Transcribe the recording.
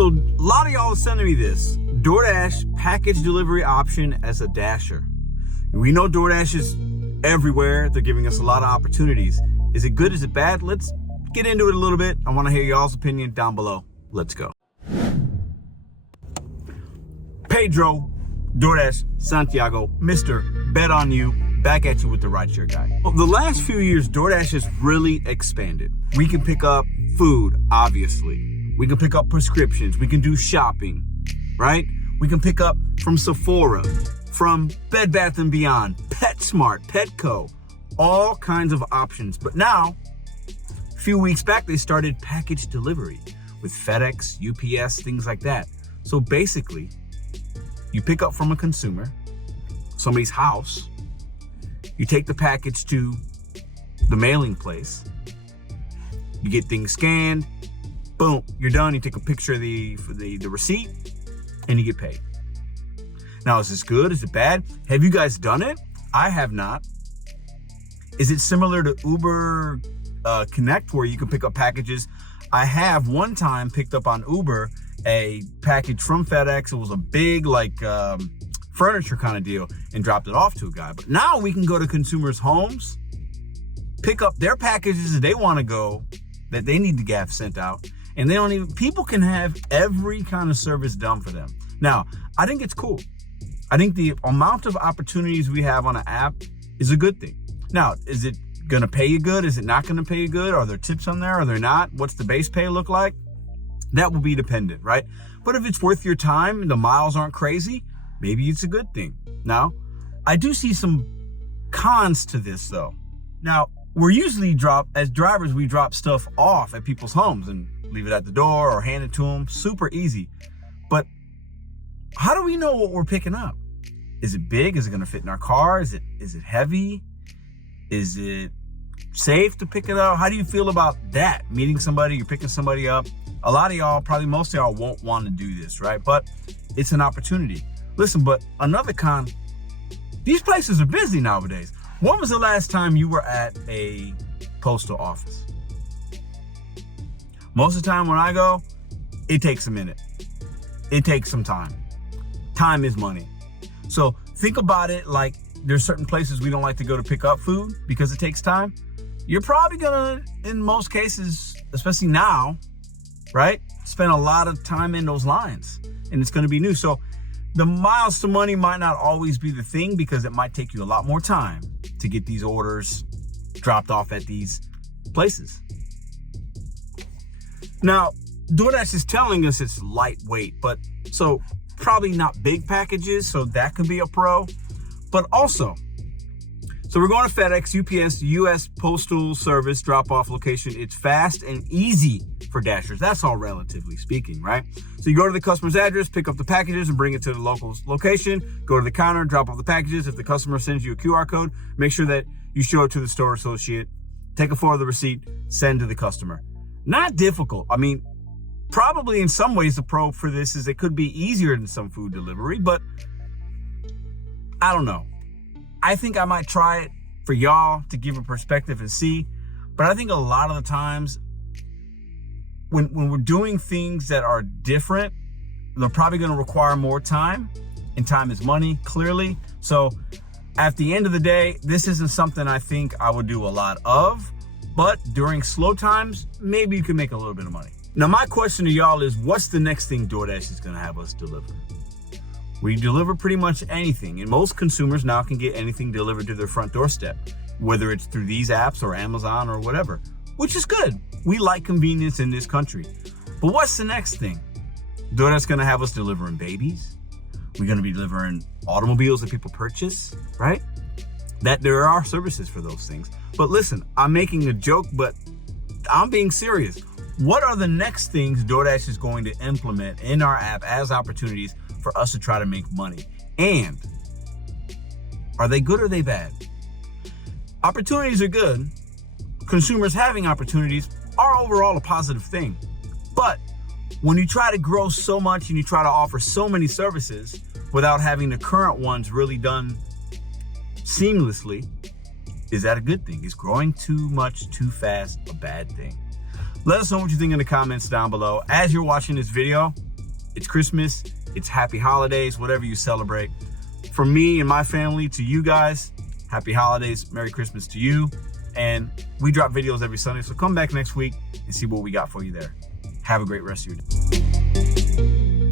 So a lot of y'all are sending me this DoorDash package delivery option as a Dasher. We know DoorDash is everywhere. They're giving us a lot of opportunities. Is it good? Is it bad? Let's get into it a little bit. I want to hear y'all's opinion down below. Let's go. Pedro, DoorDash, Santiago, Mr. Bet on You, back at you with the RideShare Guy. Well, the last few years, DoorDash has really expanded. We can pick up food, obviously. We can pick up prescriptions. We can do shopping, right? We can pick up from Sephora, from Bed Bath & Beyond, PetSmart, Petco, all kinds of options. But now, a few weeks back, they started package delivery with FedEx, UPS, things like that. So basically, you pick up from a consumer, somebody's house, you take the package to the mailing place, you get things scanned, boom, you're done. You take a picture of the receipt and you get paid. Now, is this good? Is it bad? Have you guys done it? I have not. Is it similar to Uber Connect where you can pick up packages? I have one time picked up on Uber a package from FedEx. It was a big furniture kind of deal and dropped it off to a guy. But now we can go to consumers' homes, pick up their packages that they want to go, that they need to have sent out. And they don't even, people can have every kind of service done for them. Now, I think it's cool. I think the amount of opportunities we have on an app is a good thing. Now, is it going to pay you good? Is it not going to pay you good? Are there tips on there? Are there not? What's the base pay look like? That will be dependent, right? But if it's worth your time and the miles aren't crazy, maybe it's a good thing. Now, I do see some cons to this though. Now, we're usually as drivers, we drop stuff off at people's homes and leave it at the door or hand it to them. Super easy. But how do we know what we're picking up? Is it big? Is it going to fit in our car? Is it heavy? Is it safe to pick it up? How do you feel about that? Meeting somebody, you're picking somebody up. A lot of y'all, probably most of y'all won't want to do this, right? But it's an opportunity. Listen, but another con, these places are busy nowadays. When was the last time you were at a postal office? Most of the time when I go, it takes a minute. It takes some time. Time is money. So think about it like there's certain places we don't like to go to pick up food because it takes time. You're probably gonna, in most cases, especially now, right, spend a lot of time in those lines and it's gonna be new. So the miles to money might not always be the thing because it might take you a lot more time to get these orders dropped off at these places. Now, DoorDash is telling us it's lightweight, but so probably not big packages, so that could be a pro. But also, so we're going to FedEx, UPS, US Postal Service drop-off location. It's fast and easy for Dashers. That's all relatively speaking, right? So you go to the customer's address, pick up the packages and bring it to the local location, go to the counter, drop off the packages. If the customer sends you a QR code, make sure that you show it to the store associate, take a photo of the receipt, send to the customer. Not difficult. I mean, probably in some ways the pro for this is it could be easier than some food delivery, but I don't know. I think I might try it for y'all to give a perspective and see, but I think a lot of the times when we're doing things that are different, they're probably going to require more time, and time is money, clearly. So at the end of the day, this isn't something I think I would do a lot of, but during slow times, maybe you can make a little bit of money. Now, my question to y'all is, what's the next thing DoorDash is going to have us deliver? We deliver pretty much anything, and most consumers now can get anything delivered to their front doorstep, whether it's through these apps or Amazon or whatever, which is good. We like convenience in this country. But what's the next thing? DoorDash going to have us delivering babies? We're going to be delivering automobiles that people purchase, right? That there are services for those things. But listen, I'm making a joke, but I'm being serious. What are the next things DoorDash is going to implement in our app as opportunities for us to try to make money? And are they good or are they bad? Opportunities are good. Consumers having opportunities are overall a positive thing. But when you try to grow so much and you try to offer so many services without having the current ones really done seamlessly, is that a good thing? Is growing too much too fast a bad thing? Let us know what you think in the comments down below. As you're watching this video, It's Christmas, it's happy holidays, whatever you celebrate. From me and my family to you guys, happy holidays, Merry Christmas to you. And we drop videos every Sunday, so come back next week and see what we got for you there. Have a great rest of your day.